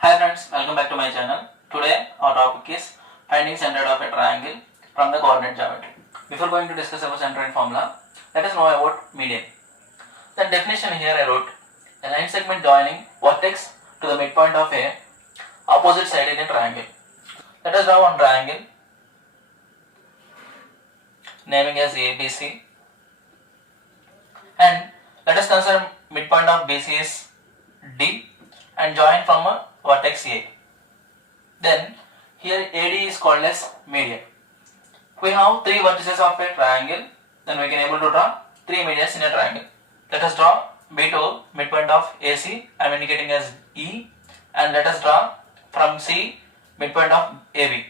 Hi friends, welcome back to my channel. Today our topic is finding center of a triangle from the coordinate geometry. Before going to discuss about centroid formula, let us know about median. The definition here I wrote a line segment joining vertex to the midpoint of a opposite side in a triangle. Let us draw one triangle naming as ABC and let us consider midpoint of BC is D and join from a vertex A. Then here AD is called as median. We have three vertices of a triangle, then we can able to draw three medians in a triangle. Let us draw B2 midpoint of AC, I am indicating as E, and let us draw from C midpoint of AB,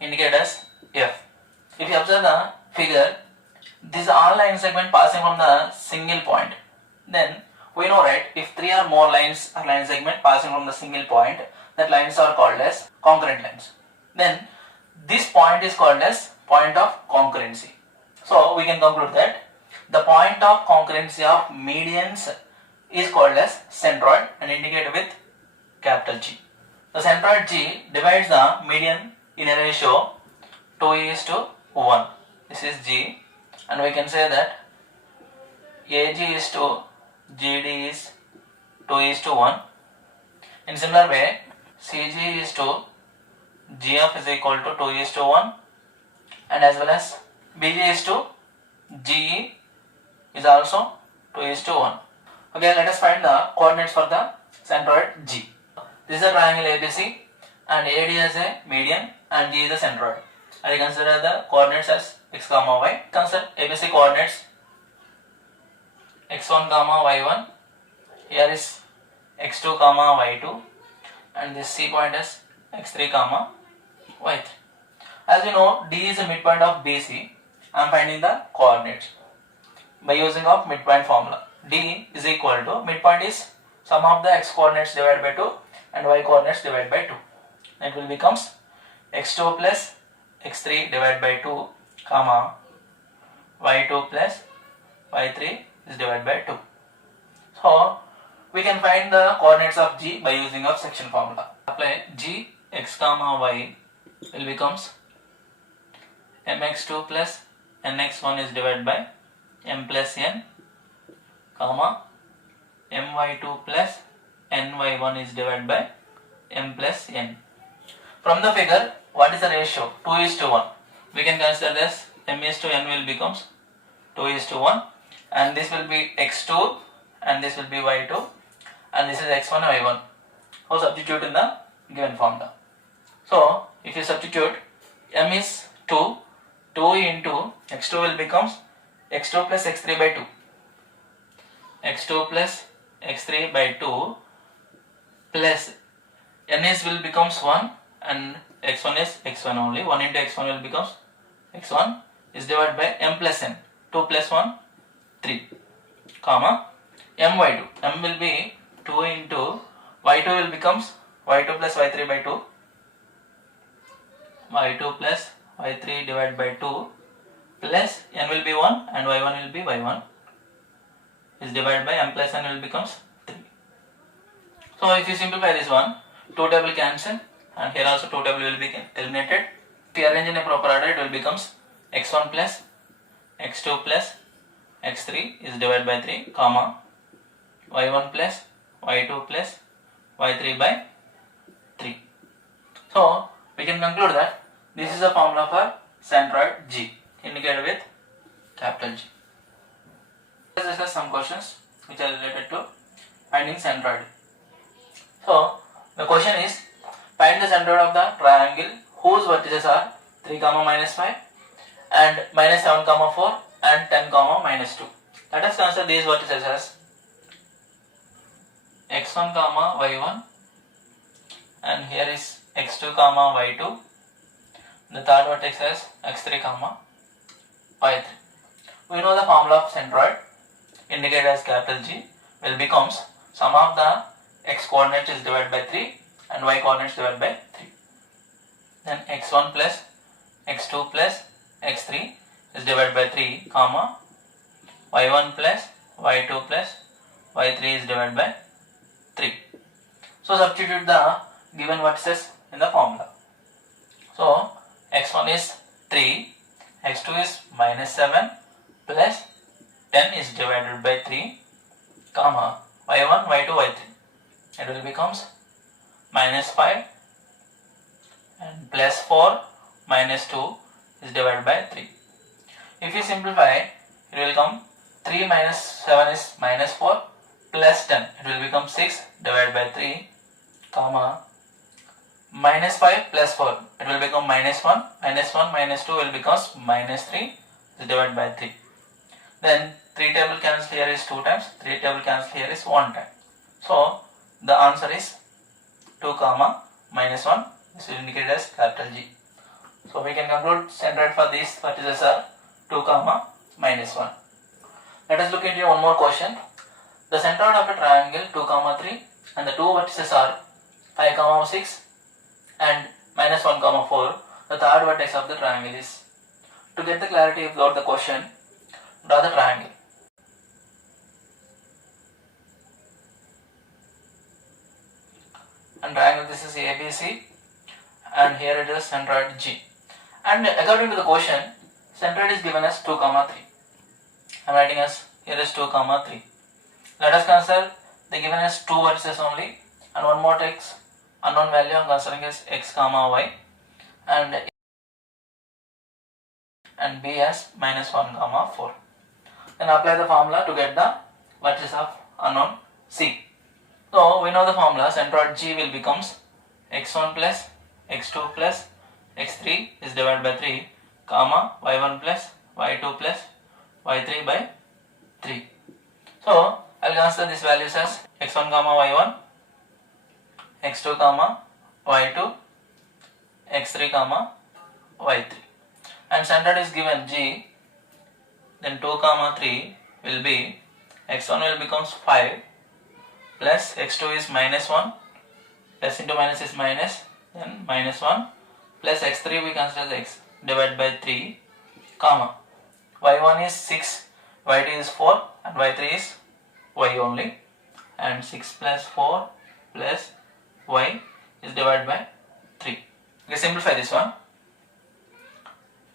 indicated as F. If you observe the figure, these are all line segment passing from the single point. Then we know, right, if three or more lines or line segment passing from the single point, that lines are called as concurrent lines. Then this point is called as point of concurrency. So we can conclude that the point of concurrency of medians is called as centroid and indicated with capital G. The centroid G divides the median in a ratio 2:1. This is G, and we can say that AG is to GD is 2:1. In similar way, CG is to GF is equal to 2:1, and as well as BG is to GE is also 2:1. Okay, let us find the coordinates for the centroid G. This is a triangle ABC and AD is a median and G is a centroid. I consider the coordinates as x comma y. Consider ABC coordinates x1 comma y1. Here is x2 comma y2, and this C point is x3 comma y3. As we know, D is the midpoint of BC. I am finding the coordinates by using of midpoint formula. D is equal to, midpoint is sum of the x coordinates divided by 2 and y coordinates divided by 2. It will becomes x2 plus x3 divided by 2 comma y2 plus y3 is divided by 2. So we can find the coordinates of G by using of section formula. Apply G x comma y will becomes mx2 plus nx1 is divided by m plus n comma my2 plus ny1 is divided by m plus n. From the figure, what is the ratio? 2:1. We can consider this m is to n will becomes 2:1, and this will be x2 and this will be y2 and this is x1 and y1. So substitute in the given formula. So if you substitute, m is 2 into x2 will becomes x2 plus x3 by 2, x2 plus x3 by 2 plus n is will becomes 1 and x1 is x1 only. 1 into x1 will becomes x1 is divided by m plus n, 2 plus 1 3 comma my2. M will be 2 into y2 will becomes y2 plus y3 by 2, y2 plus y3 divided by 2 plus n will be 1 and y1 will be y1 is divided by m plus n will becomes 3. So if you simplify this one, 2 table cancel and here also 2 table will be eliminated. If you arrange in a proper order, it will becomes x1 plus x2 plus x3 is divided by 3 comma y1 plus y2 plus y3 by 3. So we can conclude that this is the formula for centroid G indicated with capital G. Let's discuss some questions which are related to finding centroid. So the question is, find the centroid of the triangle whose vertices are 3 comma minus 5 and minus 7 comma 4 and 10 comma minus 2. Let us consider these vertices as x1 comma y1 and here is x2 comma y2. The third vertex is x3 comma y3. We know the formula of centroid indicated as capital G will becomes sum of the x coordinates is divided by 3 and y coordinates divided by 3. Then x1 plus x2 plus x3 is divided by 3 comma y1 plus y2 plus y3 is divided by 3. So substitute the given vertices in the formula. So x1 is 3, x2 is minus 7 plus 10 is divided by 3, comma y1, y2, y3. It will becomes minus 5 and plus 4 minus 2 is divided by 3. If you simplify, it will come 3 minus 7 is minus 4 plus 10. It will become 6 divided by 3, comma minus 5 plus 4. It will become minus 1. Minus 1 minus 2 will become minus 3 is divided by 3. Then 3 table cancel here is 2 times. 3 table cancel here is 1 time. So the answer is 2 comma minus 1. This will indicate as capital G. So we can conclude centroid for these vertices are 2 comma minus 1. Let us look into one more question. The centroid of a triangle 2 comma 3 and the two vertices are 5 comma 6 and minus 1 comma 4. The third vertex of the triangle is. To get the clarity about the question, draw the triangle. And triangle, this is ABC and here it is centroid G. And according to the question, centroid is given as 2 comma 3. I am writing as here is 2 comma 3. Let us consider the given as 2 vertices only and one more x unknown value I am considering as x comma y and b as minus 1 comma 4. Then apply the formula to get the vertices of unknown C. So we know the formula, centroid G will becomes x1 plus x2 plus x3 is divided by 3, comma y1 plus y2 plus y3 by 3. So I will consider these values as x1 comma y1, x2 comma y2, x3 comma y3. And centroid is given G, then 2 comma 3 will be x1 will becomes 5 plus x2 is minus 1, plus into minus is minus, then minus 1 plus x3 we consider as x divided by 3, comma y1 is 6, y2 is 4 and y3 is y only, and 6 plus 4 plus y is divided by 3. Okay, simplify this one.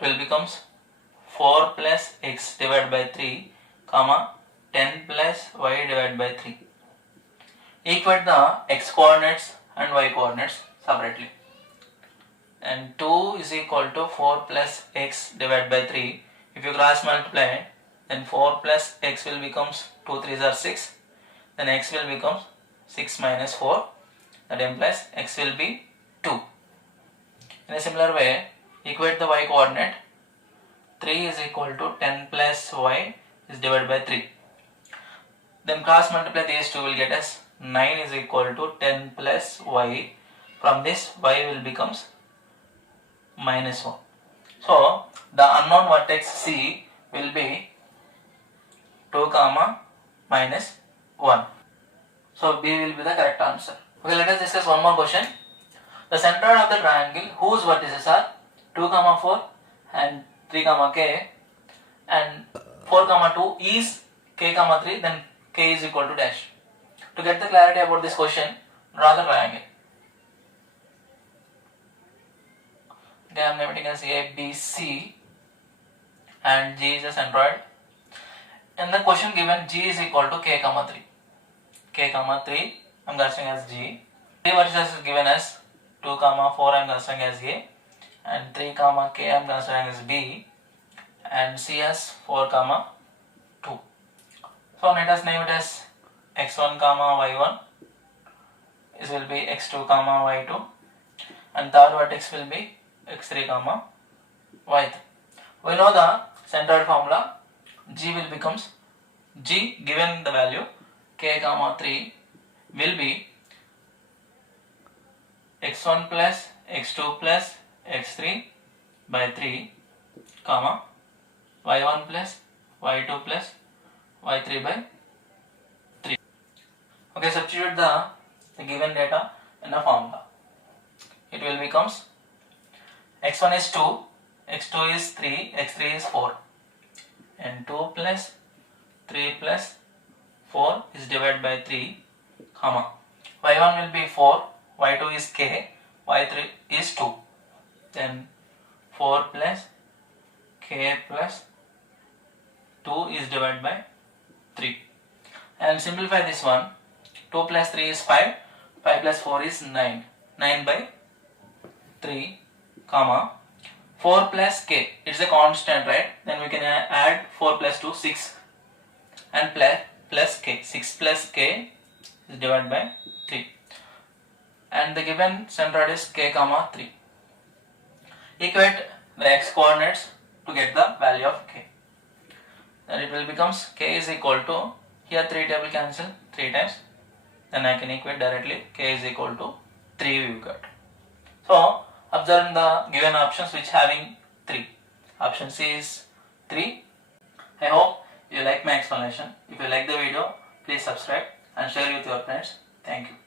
It will becomes 4 plus x divided by 3, comma 10 plus y divided by 3. Equate the x coordinates and y coordinates separately. And 2 is equal to 4 plus x divided by 3. If you cross multiply, then 4 plus x will becomes 2 3s are 6. Then x will becomes 6 minus 4. That implies x will be 2. In a similar way, equate the y coordinate. 3 is equal to 10 plus y is divided by 3. Then cross multiply these two will get us 9 is equal to 10 plus y. From this y will becomes minus 1. So the unknown vertex C will be 2 comma minus 1. So B will be the correct answer. Okay, let us discuss one more question. The centroid of the triangle whose vertices are 2 comma 4 and 3 comma k and 4 comma 2 is k comma 3, then k is equal to dash. To get the clarity about this question, draw the triangle. Okay, I am naming it as A, B, C and G is a centroid. In the question given, G is equal to k comma 3. K comma 3 I am considering as G. 3 vertices is given as 2 comma 4 I am considering as A and 3 comma k I am considering as B and C as 4 comma 2. So let us name it as x1 comma y1. This will be x2 comma y2 and third vertex will be x3 comma y3. We know the centroid formula. G will becomes G given the value k comma 3 will be x1 plus x2 plus x3 by 3 comma y1 plus y2 plus y3 by 3. Okay, substitute the given data in a formula. It will becomes x1 is 2, x2 is 3, x3 is 4 and 2 plus 3 plus 4 is divided by 3 comma y1 will be 4, y2 is k, y3 is 2. Then 4 plus k plus 2 is divided by 3. And simplify this one. 2 plus 3 is 5, 5 plus 4 is 9. 9 by 3, comma 4 plus k, it's a constant, right? Then we can add 4 plus 2, 6, and plus k. 6 plus k is divided by 3. And the given centroid is k comma 3. Equate the x coordinates to get the value of k. Then it will becomes k is equal to, here 3 table cancel 3 times. Then I can equate directly k is equal to 3 we got. So observe the given options which having 3. Option C is 3. I hope you like my explanation. If you like the video, please subscribe and share with your friends. Thank you.